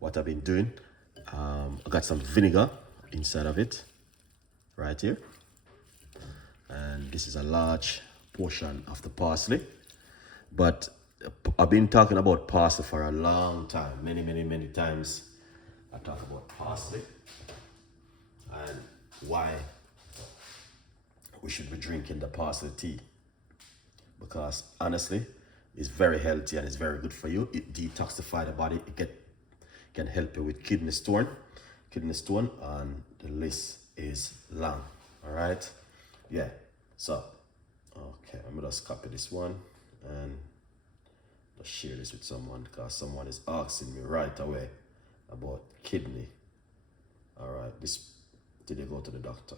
what I've been doing. I got some vinegar inside of it, right here. And this is a large portion of the parsley. But I've been talking about parsley for a long time. Many times I talk about parsley and why we should be drinking the parsley tea. Because honestly, it's very healthy and it's very good for you. It detoxifies the body. It can help you with kidney stone, and the list is long. All right, yeah. So, okay, I'm gonna just copy this one and just share this with someone because someone is asking me right away about kidney. All right, did they go to the doctor?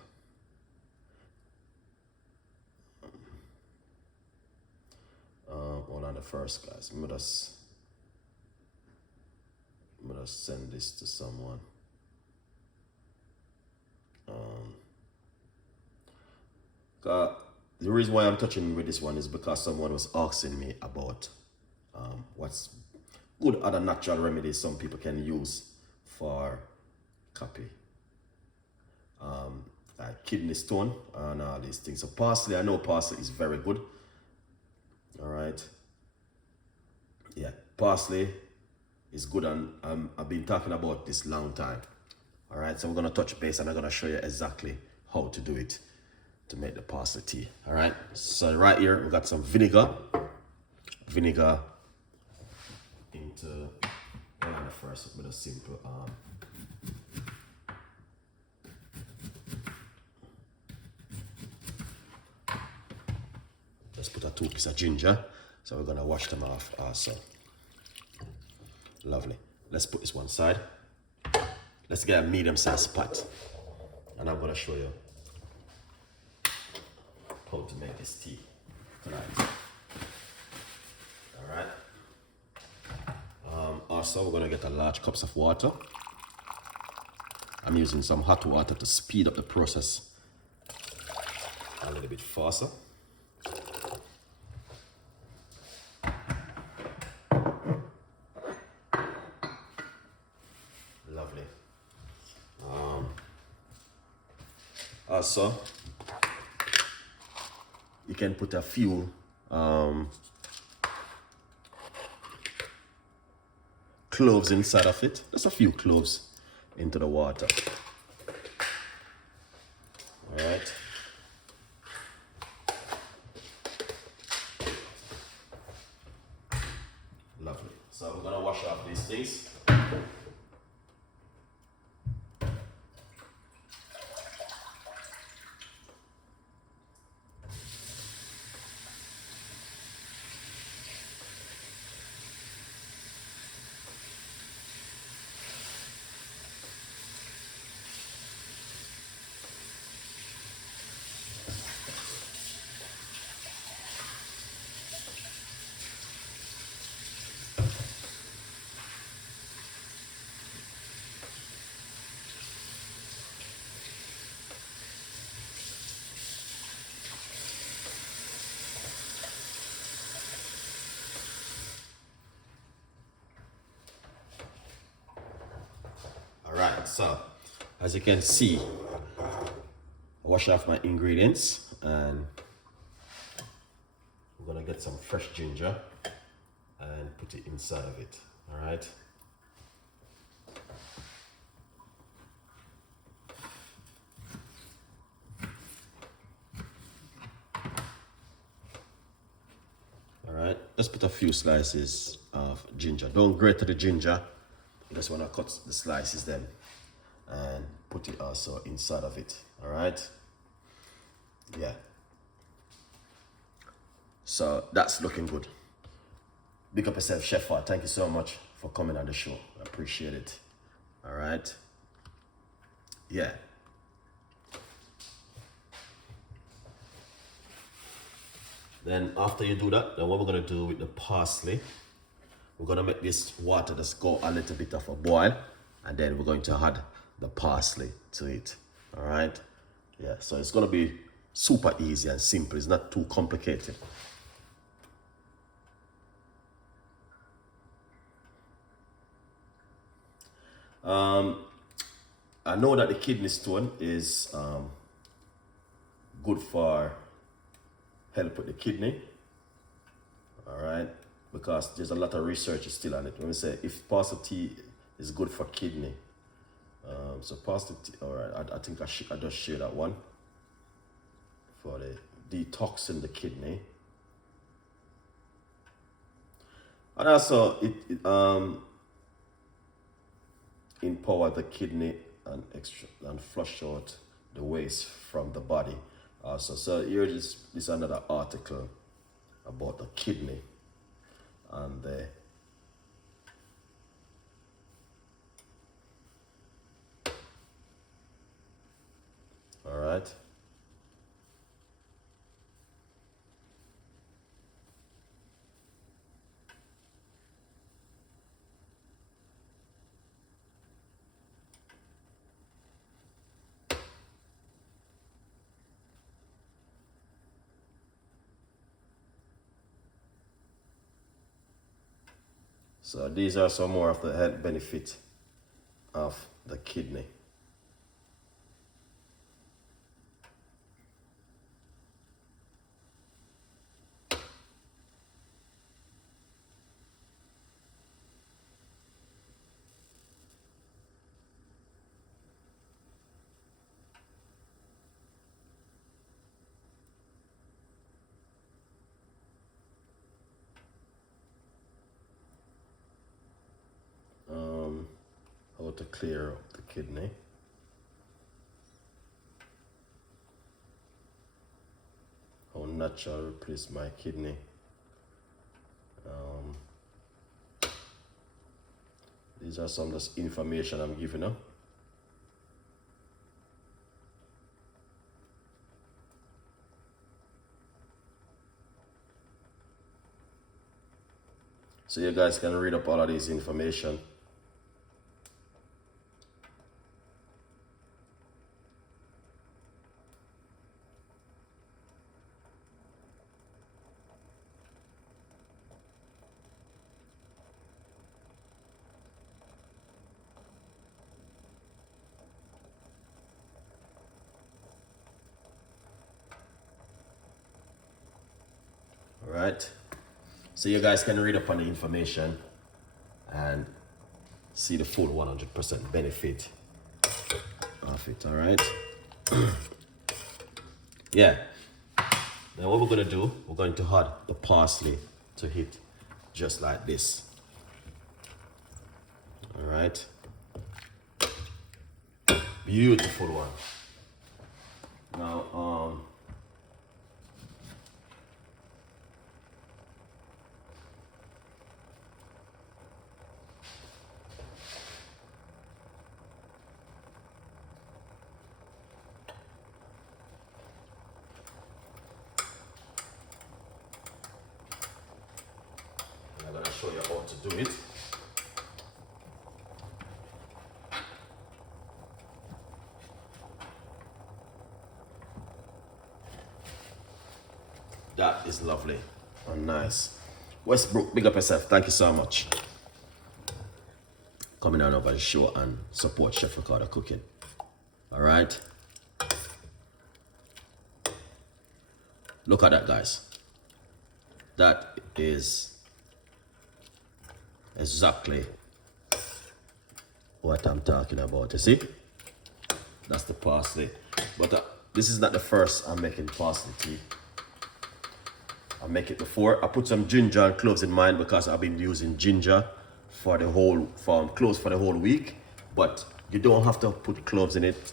Hold on the first, guys. I'm gonna send this to someone. The reason why I'm touching with this one is because someone was asking me about what's good other natural remedies some people can use for copy, like kidney stone and all these things. So parsley, I know parsley is very good. All right, yeah, parsley is good, and I've been talking about this long time. All right, so we're gonna touch base and I'm gonna show you exactly how to do it to make the parsley tea. All right, so right here we got some vinegar into, hold on first with a simple let's put a 2 pieces of ginger. So we're gonna wash them off also. Lovely. Let's put this one side. Let's get a medium-sized pot, and I'm gonna show you how to make this tea tonight. All right. Also, we're gonna get a large cups of water. I'm using some hot water to speed up the process a little bit faster. Lovely. Also, you can put a few cloves inside of it. Just a few cloves into the water. All right. Lovely. So we're gonna wash off these things. Alright, so as you can see, I wash off my ingredients and we're gonna get some fresh ginger and put it inside of it. Alright. Alright, let's put a few slices of ginger. Don't grate the ginger. You just want to cut the slices then and put it also inside of it. All right, yeah, so that's looking good. Big up yourself, Chef. Thank you so much for coming on the show. I appreciate it. All right, yeah. Then after you do that, then what we're gonna do with the parsley, we're gonna make this water just go a little bit of a boil, and then we're going to add the parsley to it. All right, yeah, so it's gonna be super easy and simple. It's not too complicated. I know that the kidney stone is good for help with the kidney. All right, because there's a lot of research still on it. When we say if parsley tea is good for kidney, so parsley tea. All right, I think I just share that one for the detoxing the kidney, and also it empower the kidney and flush out the waste from the body. Also, so here is another article about the kidney and the all right. So these are some more of the health benefits of the kidney. How to clear up the kidney. How natural replace my kidney. These are some of the information I'm giving you. So you guys can read up all of this information. All right. So you guys can read up on the information and see the full 100% benefit of it. All right. Yeah. Now what we're gonna do, we're going to add the parsley to it, just like this. All right. Beautiful one. Now, I'm gonna show you how to do it. That is lovely and nice. Westbrook, big up yourself. Thank you so much. Coming on over the show and support Chef Ricardo Cooking. All right. Look at that, guys. That is exactly what I'm talking about. You see? That's the parsley. But this is not the first I'm making parsley tea. I make it before. I put some ginger and cloves in mine because I've been using ginger for the whole cloves for the whole week. But you don't have to put cloves in it.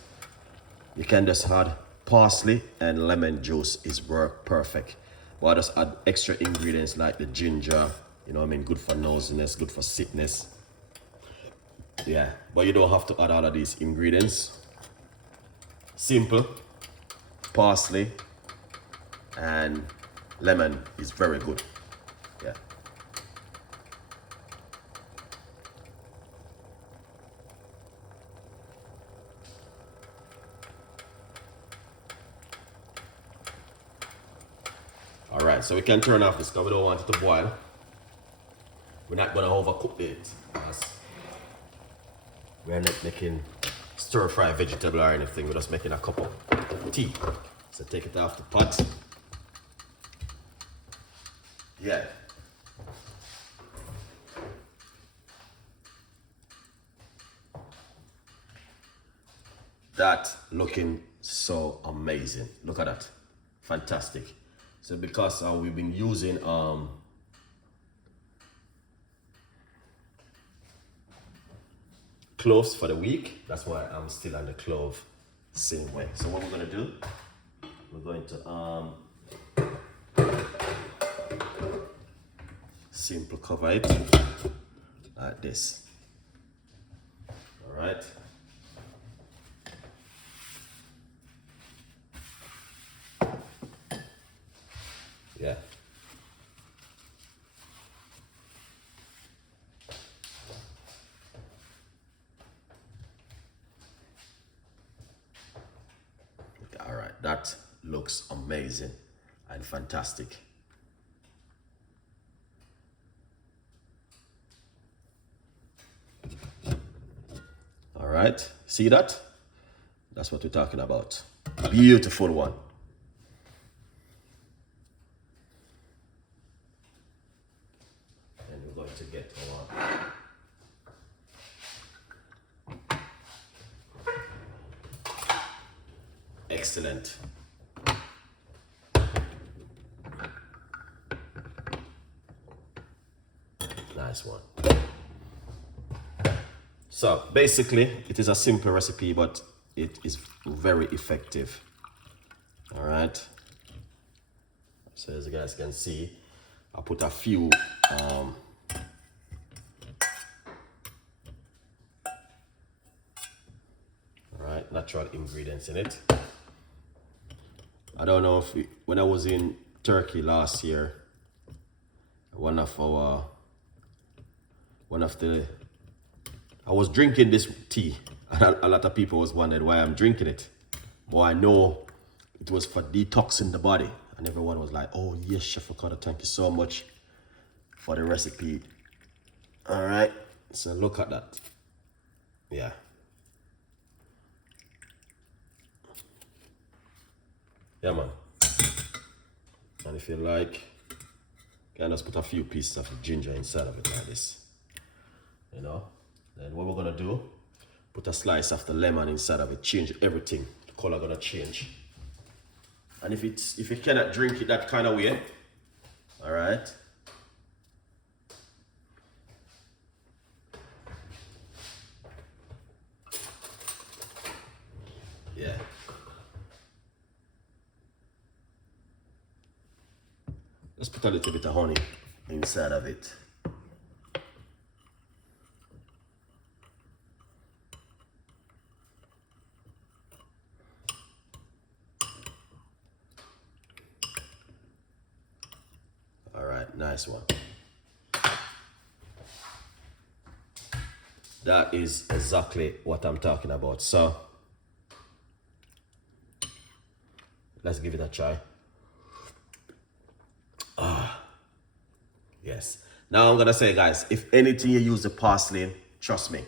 You can just add parsley and lemon juice is work perfect. But I just add extra ingredients like the ginger, you know what I mean, good for nosiness, good for sickness. Yeah, but you don't have to add all of these ingredients. Simple, parsley and lemon is very good. Yeah. All right, so we can turn off this because we don't want it to boil. We're not gonna overcook it. We're not making stir-fry vegetable or anything. We're just making a cup of tea. So take it off the pot. Yeah. That looking so amazing. Look at that. Fantastic. So because we've been using cloves for the week, that's why I'm still on the clove same way. So what we're gonna do, we're going to simple cover it like this. All right. Yeah. All right, that looks amazing and fantastic. All right, see that? That's what we're talking about. Beautiful one. And we're going to get our excellent. Nice one. So basically, it is a simple recipe, but it is very effective. All right. So as you guys can see, I put a few all right, natural ingredients in it. I don't know if when I was in Turkey last year, I was drinking this tea, and a lot of people was wondering why I'm drinking it. But I know it was for detoxing the body, and everyone was like, "Oh yes, Chef Ricardo, thank you so much for the recipe." All right, so look at that. Yeah. Yeah, man. And if you like, you can just put a few pieces of ginger inside of it like this. You know? Then what we're gonna do, put a slice of the lemon inside of it, change everything. The color gonna change. And if you cannot drink it that kind of way, all right. Yeah. Let's put a little bit of honey inside of it. All right, nice one. That is exactly what I'm talking about. So let's give it a try. Yes. Now I'm gonna say, guys, if anything you use the parsley, trust me,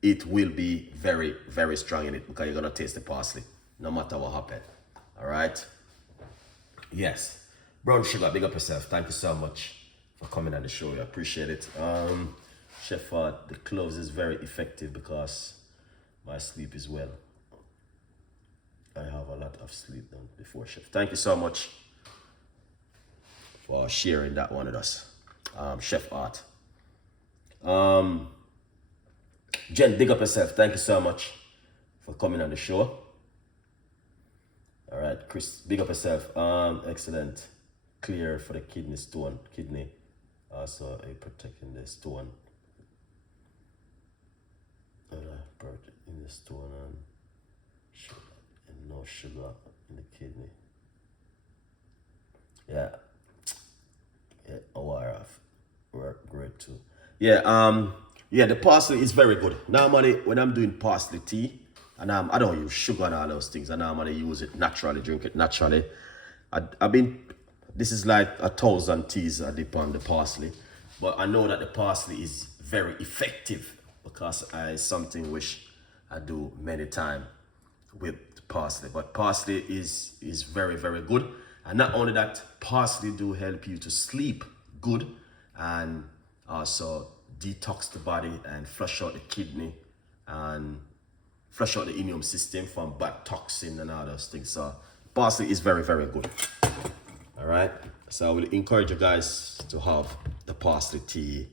it will be very, very strong in it because you're gonna taste the parsley, no matter what happens. All right. Yes. Brown sugar, big up yourself. Thank you so much for coming on the show. I appreciate it. Chef, the cloves is very effective because my sleep is well. I have a lot of sleep done before, Chef. Thank you so much for sharing that one with us, Chef Art. Jen, big up yourself. Thank you so much for coming on the show. All right, Chris, big up yourself. Excellent. Clear for the kidney stone. Kidney. Also a protecting the stone. In the stone and no sugar in the kidney. Yeah. Yeah, ORF work great too. Yeah, yeah, the parsley is very good. Normally when I'm doing parsley tea, and I don't use sugar and all those things, I normally use it naturally, drink it naturally. This is like 1,000 teas I dip on the parsley, but I know that the parsley is very effective because it's something which I do many times with parsley. But parsley is very, very good. And not only that, parsley do help you to sleep good and also detox the body and flush out the kidney and flush out the immune system from bad toxin and all those things. So parsley is very, very good. All right. So I will encourage you guys to have the parsley tea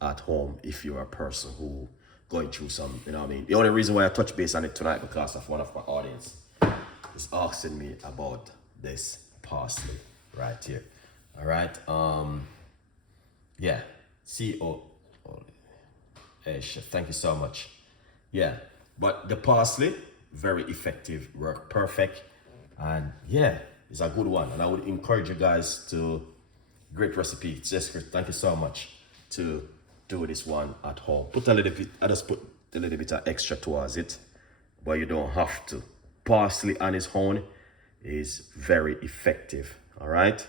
at home if you're a person who going through some, you know what I mean? The only reason why I touch base on it tonight because of one of my audience is asking me about this parsley right here. All right. Yeah. Hey, Chef, thank you so much. Yeah. But the parsley, very effective, work perfect. And yeah, it's a good one. And I would encourage you guys to, great recipe. Jessica, thank you so much, to do this one at home. Put a little bit, I just put a little bit of extra towards it, but you don't have to. Parsley on its own is very effective. All right.